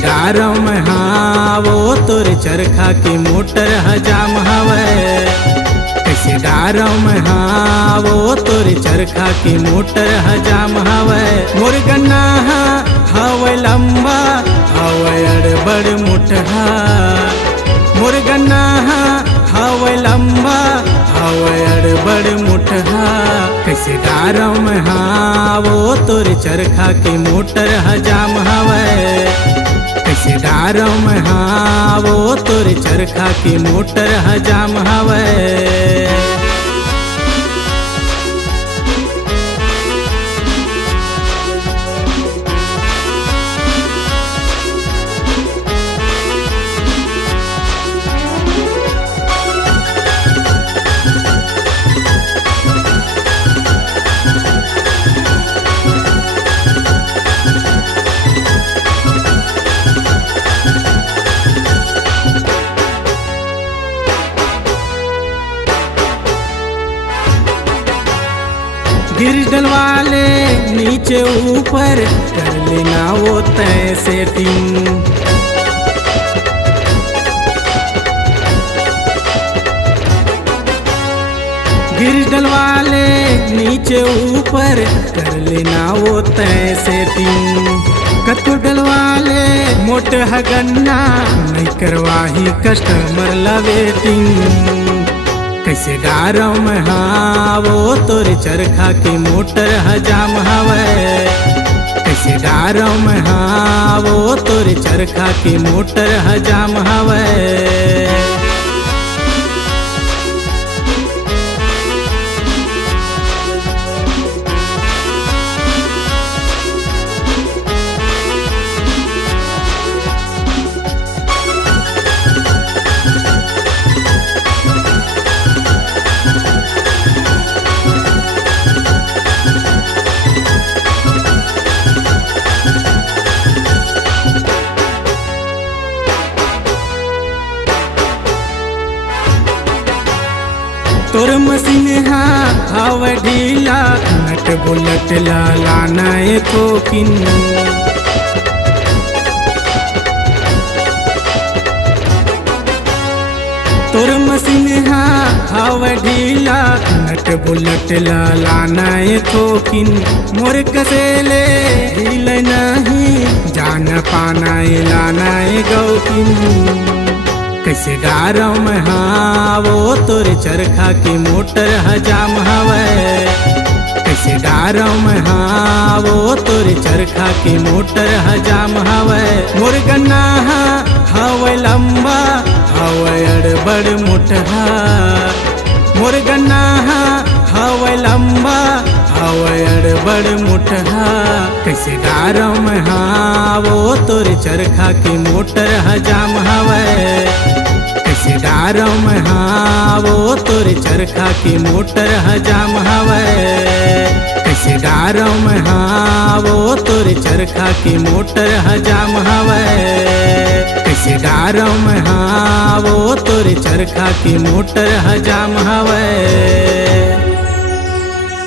गारव में वो तोर चरखा की मोटर हजाम हवे। कैसे गारव में वो तोर चरखा की मोटर हजाम हवे। मोर गन्ना हवे लंबा हवे अड़बड़ मुठहा। मोर गन्ना हवे लंबा हवे अड़बड़ मुठहा। कैसे गारव में वो तोर चरखा की मोटर हजाम हवे। कैसे गारव में वो तोर चरखा की मोटर हजाम हवे। गिर डलवाले नीचे ऊपर कर लेना वो तय सेटिंग। गिर डलवाले नीचे ऊपर कर लेना वो तय सेटिंग। कतु डलवाले मोट गन्ना नहीं करवाही कस्टमर लवेटिंग। कैसे गारव में वो तोर चरखा की मोटर हजाम हवे। कैसे गारव में वो तोर चरखा की मोटर हजाम हवे। तोर मशीन हवे ढीला नट बुलट लाना थोकिन। तोर मशीन हवे ढीला नट बुलट लाना थोकिन। मोर कसेले ढील नहीं जान पाना लाना गौकिन। कैसे गारव में वो तोर चरखा की मोटर हजाम हवे। कैसे गारव में वो तोर चरखा की मोटर हजाम हवे। मोर गन्ना हवे लंबा हवे अड़बड़ मुठहा। मोर गन्ना हवे लंबा हवे अड़बड़ मुठहा। कैसे गारव में वो तोर चरखा की मोटर हजाम हवे। कैसे गारव में वो तोर चरखा की मोटर हजाम हवे। कैसे गारव में वो तोर चरखा की मोटर हजाम हवे। कैसे गारव में वो तोर चरखा की मोटर हजाम हवे।